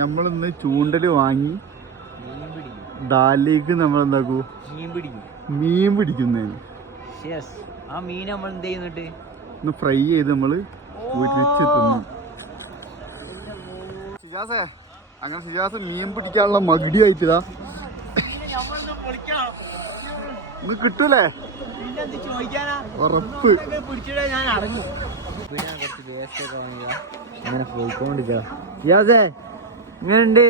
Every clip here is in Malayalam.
നമ്മളിന്ന് ചൂണ്ടല് വാങ്ങി ദാലേക്ക് നമ്മൾ എന്താക്കൂ മീൻ പിടിക്കുന്നതിന് ആ മീൻ നമ്മൾ എന്ത് ചെയ്യുന്നുണ്ട് ഒന്ന് ഫ്രൈ ചെയ്ത് നമ്മള് വെച്ച് തിന്നു. സിജാസേ അങ്ങനെ സിജാസ് മീൻ പിടിക്കാനുള്ള മകിടി ആയിട്ടാ ഒന്ന് കിട്ടൂലേ ഉറപ്പ്. അങ്ങനെ പോയിക്കൊണ്ടിരിക്കുക സിജാസേ ഇങ്ങനെയുണ്ട്.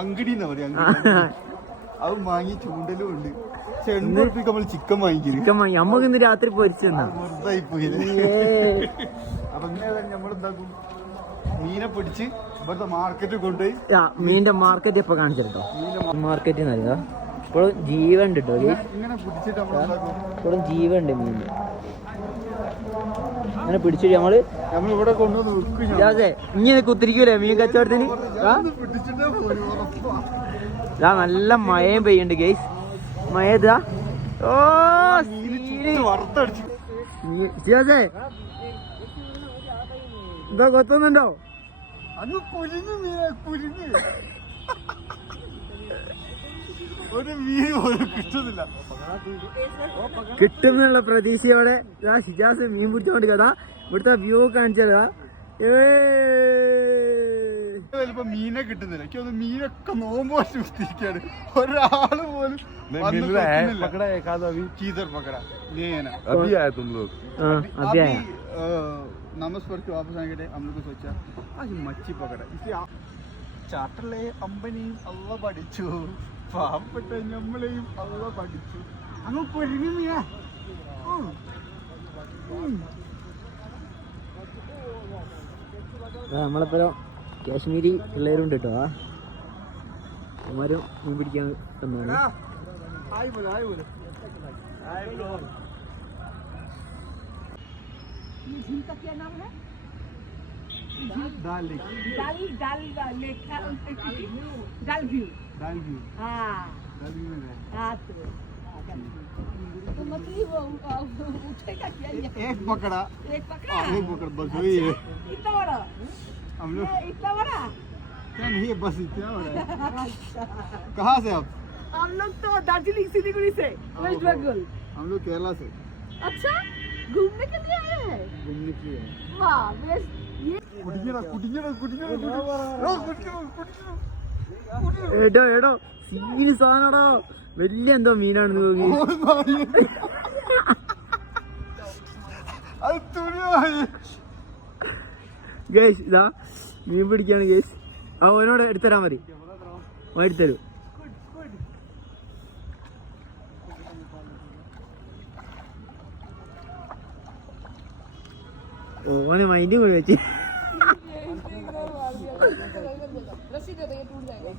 അങ്കടിന്ന് പറയാ അത് വാങ്ങി ചൂണ്ടലും ഉണ്ട്. നമ്മൾ ചിക്കൻ വാങ്ങിക്കും. നമ്മക്ക് ഇന്ന് രാത്രി പൊരിച്ചു വെറുതായി പോയി. അപ്പൊ നമ്മളെന്താക്കും മീനെ പിടിച്ച് ഇവിടുത്തെ മാർക്കറ്റിൽ കൊണ്ടുപോയി മീനിന്റെ മാർക്കറ്റ് ഇപ്പൊ കാണിച്ചിട്ടോ. മാർക്കറ്റ് നൽകാം. ഇപ്പോഴും ജീവൻ ഉണ്ട് കേട്ടോ. ഇങ്ങനെ പിടിച്ചിട്ട് ഇപ്പോഴും ജീവൻ ഉണ്ട് മീനിന്. അങ്ങനെ പിടിച്ചിട്ട് നമ്മളിവിടെ കൊണ്ടുവന്ന് വെക്കും. ഇങ്ങനെ കുത്തിരിക്കൂലേ മീൻ കച്ചവടത്തിന്. നല്ല മഴയും പെയ്യുണ്ട് ഗൈസ്. മഴ ഇതാ. ഓ വറുത്തടിച്ചു. ഇതാ കൊത്തുന്നുണ്ടോ? അങ്ങ് കുരുങ്ങി മീനെ കുരുങ്ങി. ഒരു മീൻ പോലും കിട്ടുന്നില്ല. കിട്ടുന്നുള്ള പ്രതീക്ഷയോടെ ഷിജാസ് മീൻ പിടിച്ചോണ്ട് കഥ ഇവിടുത്തെ വ്യൂ കാണിച്ചതാ. ചിലപ്പോ മീനെ കിട്ടുന്നില്ല. എനിക്കൊന്ന് മീനൊക്കെ നോമ്പ് വൃത്തിരിക്കാണ്. ഒരാള് പോലും नमस पढ़ के वापस आएंगे हम लोग को सोचा आज मच्छी पकड़ा इसे ചാട്ടല്ലേ അമ്പനെയും അള്ള പഠിച്ചു, പാവപ്പെട്ട നമ്മളെയും അള്ള പഠിച്ചു. അങ്ങ് പൊരിഞ്ഞ നമ്മളിപ്പോ കാശ്മീരി പിള്ളേരുണ്ട് കേട്ടോ. അവന്മാരും മീൻ പിടിക്കാൻ തന്നാണ്. झील का क्या नाम है? दाल लेक. दाल लेक है. दाल व्यू. हाँ दाल व्यू में हाँ तो मछली वो उठेगा क्या? एक पकड़ा. एक पकड़ा बस वही है. इतना बड़ा हम लोग इतना बड़ा क्या नहीं है, बस इतना बड़ा है. कहाँ से आप? हम लोग तो दार्जिलिंग सिलीगुड़ी से, वेस्ट बंगाल. हम लोग केरला से. अच्छा घूमने के लिए आए हैं? घूमने के लिए. वाह बेस्ट. ये എടോ എടോ സീന് സാധനടോ. വലിയ എന്തോ മീനാണെന്ന് തോന്നി. ഗേഷ് ഇതാ മീൻ പിടിക്കാണ് ഗേഷ്. അവനോട് എടുത്തരാൻ മതി, എടുത്തരൂ. ഓനെ മൈൻഡ് കൂടി വെച്ച് रस्सी दे दो, ये टूट जाएगा.